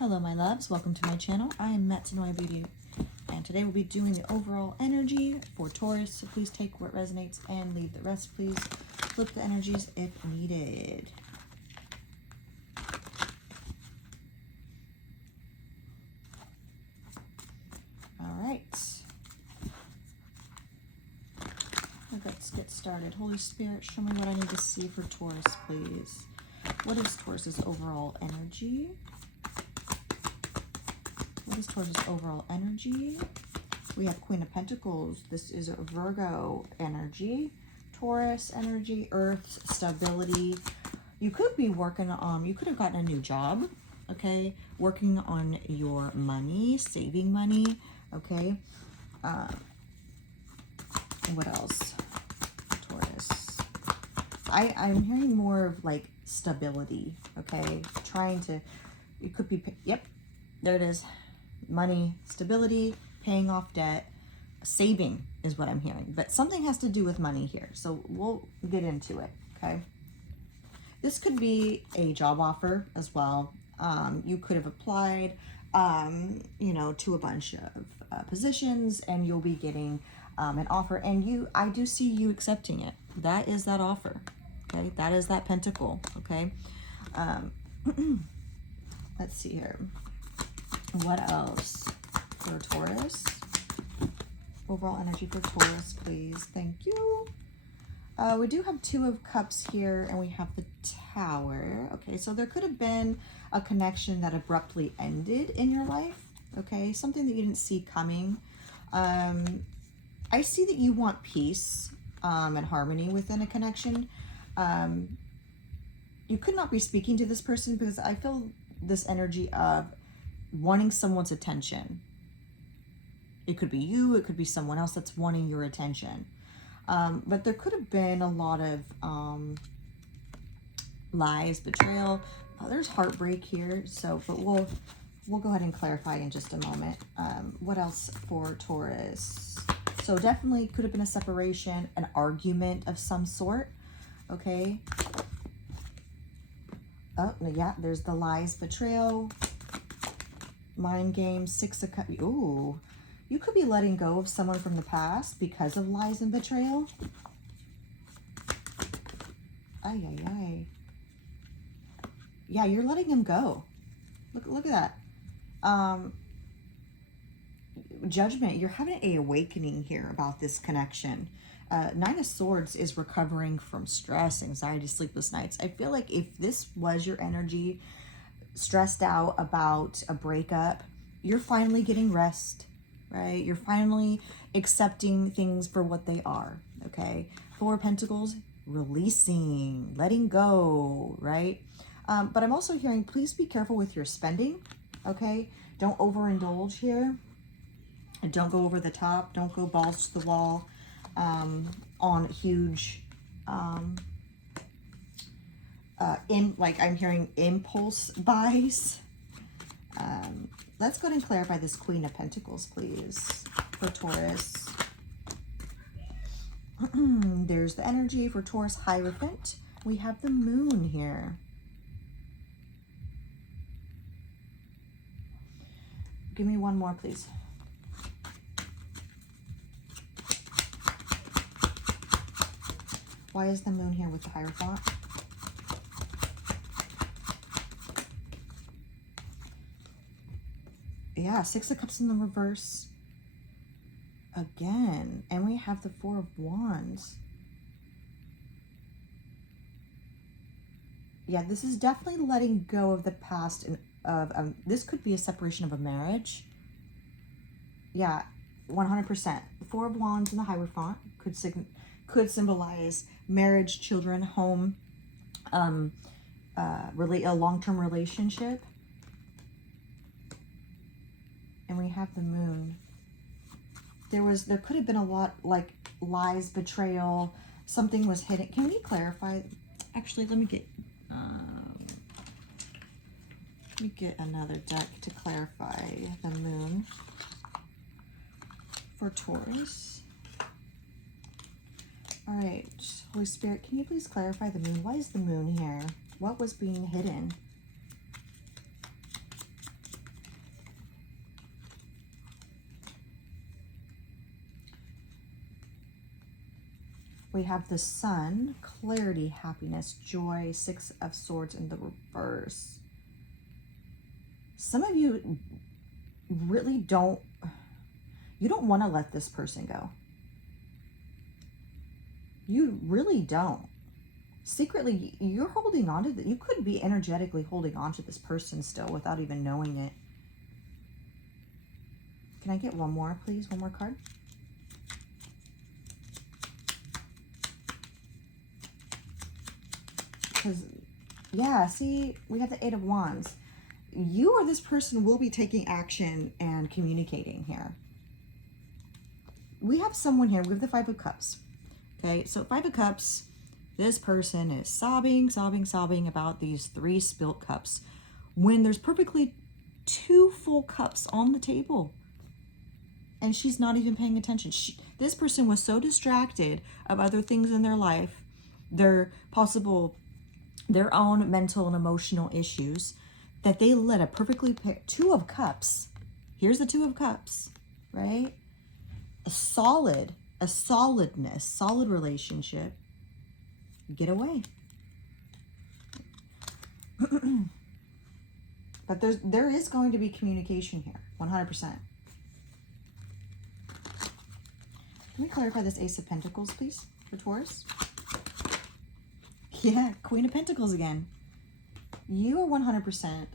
Hello my loves, welcome to my channel. I am Metanoia Beauty and today we'll be doing the overall energy for Taurus. So please take what resonates and leave the rest. Please flip the energies if needed. Alright. Let's get started. Holy Spirit, show me what I need to see for Taurus, please. What is Taurus's overall energy? What is Taurus's overall energy? We have Queen of Pentacles. This is a Virgo energy. Taurus energy, Earth, stability. You could be working on, you could have gotten a new job, okay? Working on your money, saving money, okay? What else? Taurus. I'm hearing more of like stability, okay? Trying to, you could be, yep, there it is. Money, stability, paying off debt, saving is what I'm hearing. But something has to do with money here. So we'll get into it, okay? This could be a job offer as well. You could have applied, you know, to a bunch of positions and you'll be getting an offer. And I do see you accepting it. That is that offer, okay? That is that pentacle, okay? Let's see here. What else for Taurus? Overall energy for Taurus, please. Thank you. We do have Two of Cups here, and we have the Tower. Okay, so there could have been a connection that abruptly ended in your life. Okay, something that you didn't see coming. I see that you want peace and harmony within a connection. You could not be speaking to this person because I feel this energy of wanting someone's attention. It could be you, it could be someone else that's wanting your attention. But there could have been a lot of lies, betrayal. There's heartbreak here. So, but we'll go ahead and clarify in just a moment. What else for Taurus? So definitely could have been a separation, an argument of some sort. Okay. Oh, yeah, there's the lies, betrayal. Mind games, Six of Cups. Ooh, you could be letting go of someone from the past because of lies and betrayal. Ay, ay, ay. Yeah, you're letting him go. Look at that. Judgment. You're having an awakening here about this connection. Nine of Swords is recovering from stress, anxiety, sleepless nights. I feel like if this was your energy, stressed out about a breakup, you're finally getting rest, right? You're finally accepting things for what they are, okay? Four of Pentacles, releasing, letting go, right? But I'm also hearing, please be careful with your spending, okay? Don't overindulge here. And don't go over the top. Don't go balls to the wall on huge like I'm hearing impulse buys. Let's go ahead and clarify this Queen of Pentacles, please, for Taurus. There's the energy for Taurus Hierophant. We have the Moon here. Give me one more, please. Why is the Moon here with the Hierophant? Yeah, Six of Cups in the reverse again. And we have the Four of Wands. Yeah, this is definitely letting go of the past. And this could be a separation of a marriage. Yeah, 100%. The Four of Wands and the Hierophant could symbolize marriage, children, home, a long-term relationship. And we have the Moon. There could have been a lot like lies, betrayal, something was hidden. Can we clarify? Actually, let me get another deck to clarify the Moon for Taurus. All right, Holy Spirit, can you please clarify the Moon? Why is the Moon here? What was being hidden? We have the Sun, clarity, happiness, joy, Six of Swords in the reverse. Some of you really don't want to let this person go. You really don't. Secretly, you're holding on to that. You could be energetically holding on to this person still without even knowing it. Can I get one more, please? One more card? Because, yeah, see, we have the Eight of Wands. You or this person will be taking action and communicating here. We have someone here. We have the Five of Cups. Okay, so Five of Cups, this person is sobbing, sobbing, sobbing about these 3 spilt cups when there's perfectly 2 full cups on the table. And she's not even paying attention. This person was so distracted of other things in their life, their own mental and emotional issues, that they let a perfectly 2 of cups. Here's the 2 of cups, right? A solidness, solid relationship. Get away. But there is going to be communication here, 100%. Can we clarify this Ace of Pentacles, please, for Taurus? Yeah, Queen of Pentacles again. You are 100%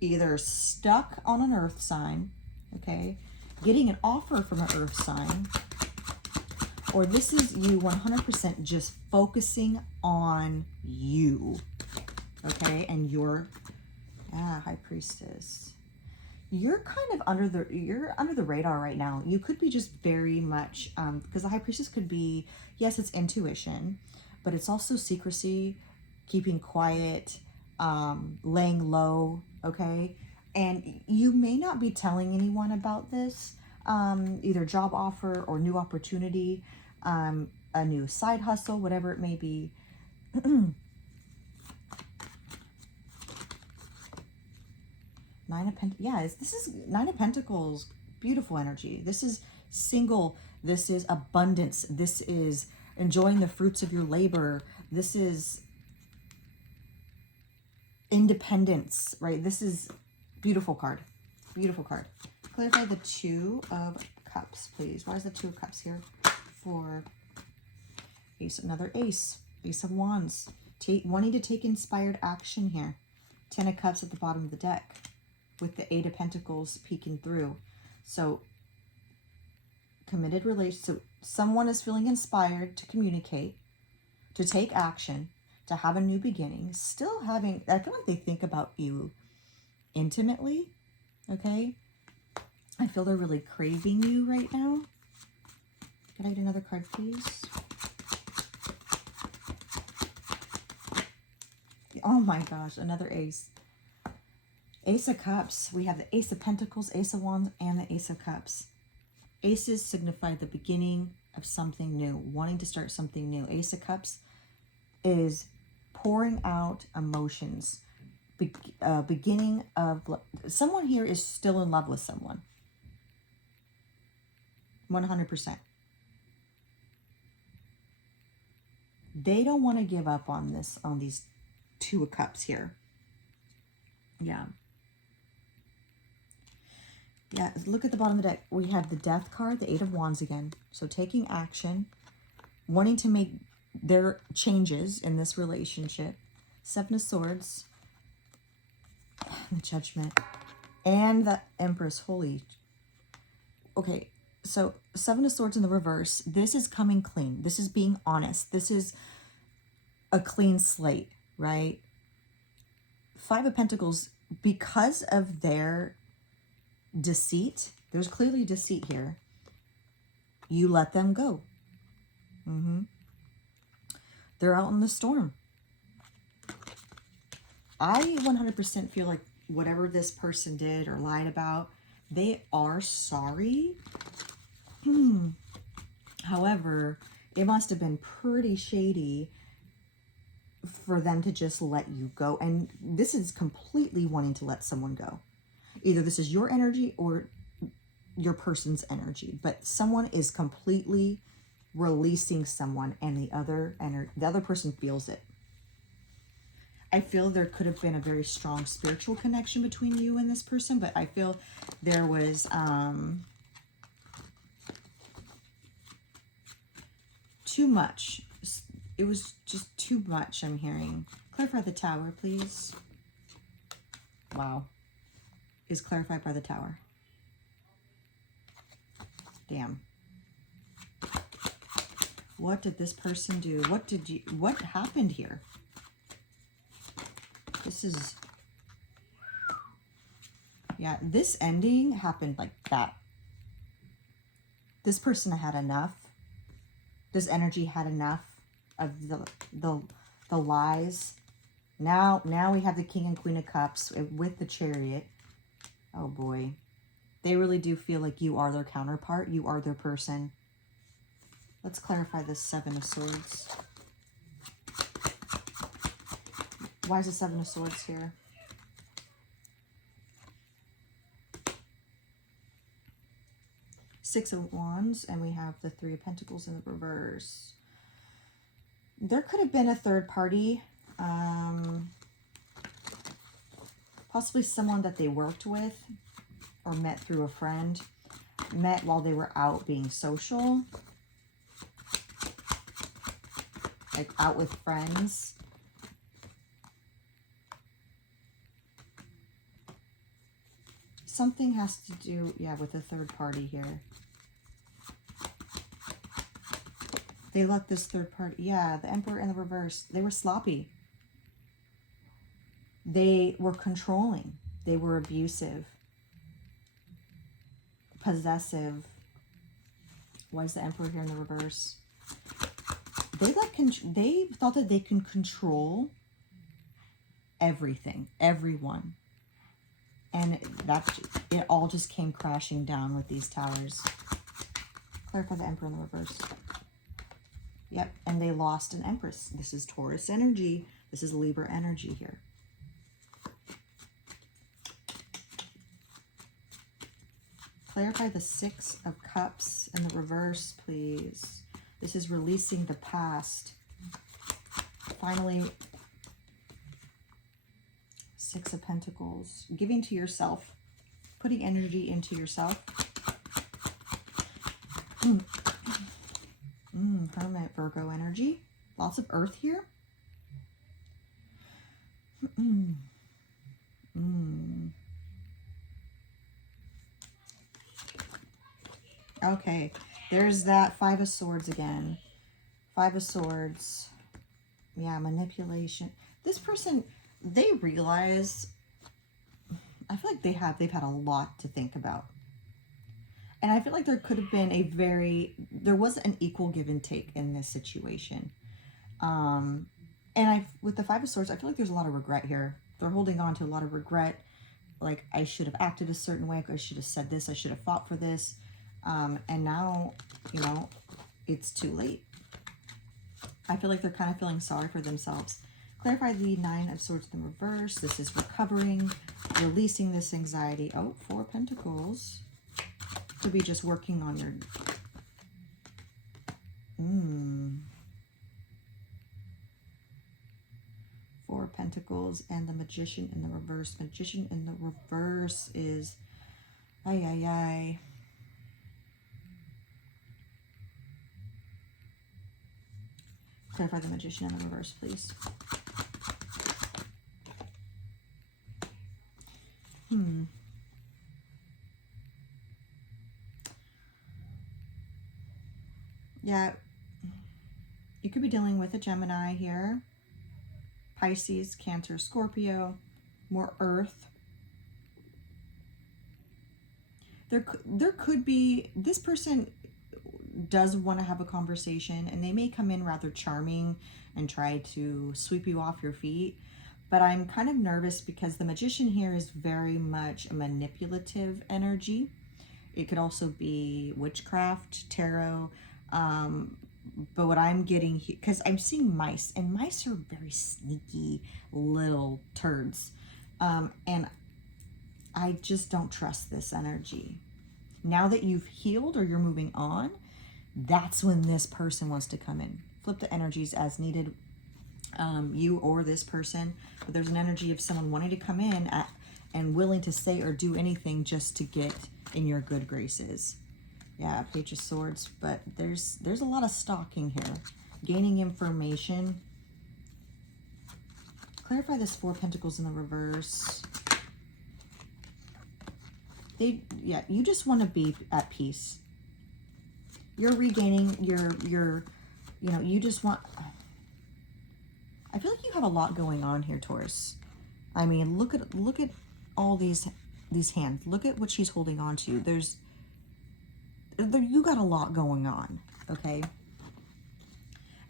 either stuck on an earth sign, okay, getting an offer from an earth sign, or this is you 100% just focusing on you, okay, and your High Priestess. You're kind of under the radar right now. You could be just very much, because the High Priestess could be, yes, it's intuition, but it's also secrecy, keeping quiet, laying low, okay? And you may not be telling anyone about this, either job offer or new opportunity, a new side hustle, whatever it may be. This is Nine of Pentacles, beautiful energy. This is single, this is abundance, this is enjoying the fruits of your labor, this is independence, right? This is beautiful card, beautiful card. Clarify the Two of Cups, please. Why is the Two of Cups here for Ace? Another Ace, Ace of Wands. Wanting to take inspired action here. 10 of Cups at the bottom of the deck, with the Eight of Pentacles peeking through. So committed relationship. So someone is feeling inspired to communicate, to take action, to have a new beginning. Still having, I feel like they think about you intimately, okay? I feel they're really craving you right now. Can I get another card, please? Oh my gosh, another Ace. Ace of Cups. We have the Ace of Pentacles, Ace of Wands, and the Ace of Cups. Aces signify the beginning of something new, wanting to start something new. Ace of Cups is pouring out emotions, beginning of, someone here is still in love with someone. 100%. They don't want to give up on this, on these Two of Cups here. Yeah. Yeah, look at the bottom of the deck. We have the Death card, the Eight of Wands again. So taking action, wanting to make their changes in this relationship. Seven of Swords, the Judgment, and the Empress. Holy. Okay, so Seven of Swords in the reverse. This is coming clean. This is being honest. This is a clean slate, right? Five of Pentacles, because of their deceit, there's clearly deceit here, you let them go. They're out in the storm. I 100% feel like whatever this person did or lied about, they are sorry. However, it must have been pretty shady for them to just let you go. And this is completely wanting to let someone go. Either this is your energy or your person's energy, but someone is completely releasing someone, and the other person feels it. I feel there could have been a very strong spiritual connection between you and this person, but I feel there was too much. It was just too much, I'm hearing. Clarify the Tower, please. Wow. Is clarified by the Tower. Damn. What did this person do? What happened here? This is, yeah, this ending happened like that. This person had enough. This energy had enough of the lies. Now we have the King and Queen of Cups with the Chariot. Oh boy. They really do feel like you are their counterpart. You are their person. Let's clarify this Seven of Swords. Why is the Seven of Swords here? Six of Wands, and we have the Three of Pentacles in the reverse. There could have been a third party, possibly someone that they worked with or met through a friend, met while they were out being social, like out with friends. Something has to do, yeah, with a third party here. They let this third party, yeah, the Emperor in the reverse. They were sloppy. They were controlling. They were abusive. Possessive. Why is the Emperor here in the reverse? They thought that they can control everything, everyone. And it all just came crashing down with these towers. Clarify the Emperor in the reverse. Yep, and they lost an Empress. This is Taurus energy. This is Libra energy here. Clarify the Six of Cups in the reverse, please. This is releasing the past. Finally, Six of Pentacles. Giving to yourself. Putting energy into yourself. Hermit, Virgo energy. Lots of earth here. Okay, there's that Five of Swords again. Five of Swords. Yeah, manipulation. This person, they realize, I feel like they've had a lot to think about. And I feel like there could have been there was an equal give and take in this situation. And with the Five of Swords, I feel like there's a lot of regret here. They're holding on to a lot of regret. Like, I should have acted a certain way. I should have said this. I should have fought for this. And now, you know, it's too late. I feel like they're kind of feeling sorry for themselves. Clarify the Nine of Swords in reverse. This is recovering, releasing this anxiety. Oh, Four of Pentacles. Could be just working on your... Four of Pentacles and the Magician in the reverse. Magician in the reverse is... Ay, ay, ay. Clarify the Magician in the reverse, please. Yeah, you could be dealing with a Gemini here. Pisces, Cancer, Scorpio, more earth. There could be, this person does want to have a conversation, and they may come in rather charming and try to sweep you off your feet. But I'm kind of nervous because the Magician here is very much a manipulative energy. It could also be witchcraft, tarot. But what I'm getting here, because I'm seeing mice, and mice are very sneaky little turds. And I just don't trust this energy. Now that you've healed or you're moving on, That's when this person wants to come in. Flip the energies as needed, you or this person. But there's an energy of someone wanting to come in and willing to say or do anything just to get in your good graces. Yeah, Page of Swords, but there's a lot of stalking here. Gaining information. Clarify this Four of Pentacles in the reverse. Yeah, you just want to be at peace. You're regaining your, you know, you just want, I feel like you have a lot going on here, Taurus. I mean, look at all these hands. Look at what she's holding on to. You got a lot going on, okay?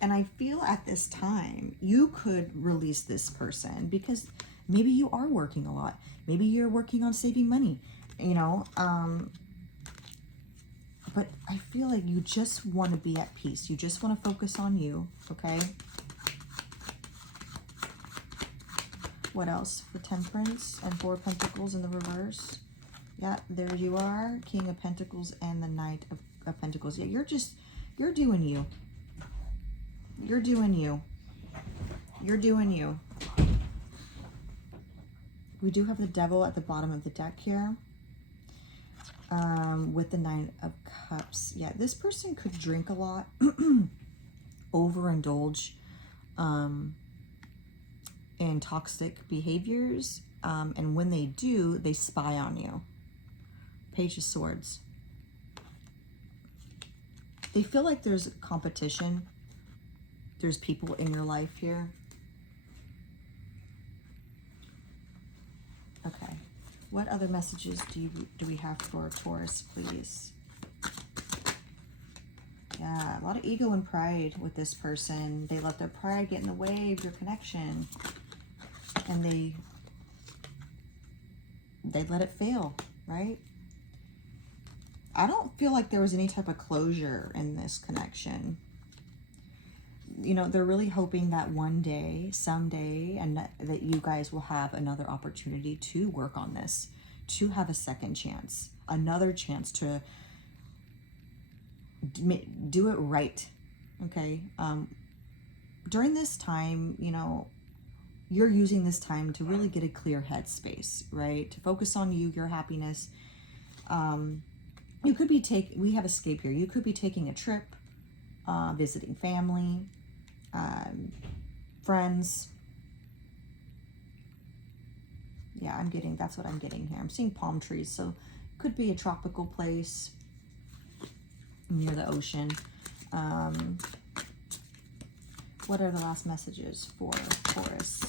And I feel at this time, you could release this person because maybe you are working a lot. Maybe you're working on saving money, you know, but I feel like you just want to be at peace. You just want to focus on you, okay? What else for Temperance and Four of Pentacles in the reverse? Yeah, there you are. King of Pentacles and the Knight of Pentacles. Yeah, you're doing you. You're doing you. You're doing you. We do have the Devil at the bottom of the deck here. With the Nine of Cups. Yeah, this person could drink a lot, overindulge in toxic behaviors, and when they do, they spy on you. Page of Swords. They feel like there's competition. There's people in your life here. Okay. What other messages do we have for Taurus, please? Yeah, a lot of ego and pride with this person. They let their pride get in the way of your connection. And they let it fail, right? I don't feel like there was any type of closure in this connection. You know, they're really hoping that one day, someday, and that you guys will have another opportunity to work on this, to have a second chance, another chance to do it right, okay? During this time, you know, you're using this time to really get a clear headspace, right? To focus on you, your happiness. You could be we have escape here. You could be taking a trip, visiting family, friends. Yeah, that's what I'm getting here. I'm seeing palm trees, so it could be a tropical place near the ocean. What are the last messages for Taurus?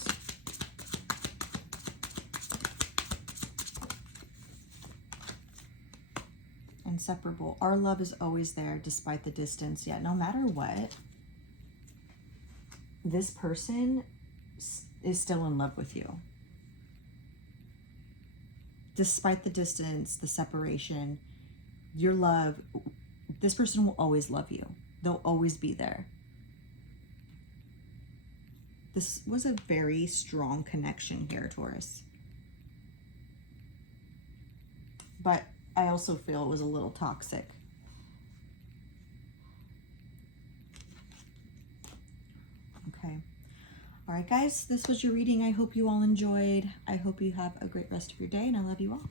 Inseparable. Our love is always there despite the distance. Yeah, no matter what, this person is still in love with you. Despite the distance, the separation, your love, this person will always love you. They'll always be there. This was a very strong connection here, Taurus. But I also feel it was a little toxic. Okay. All right, guys, this was your reading. I hope you all enjoyed. I hope you have a great rest of your day, and I love you all.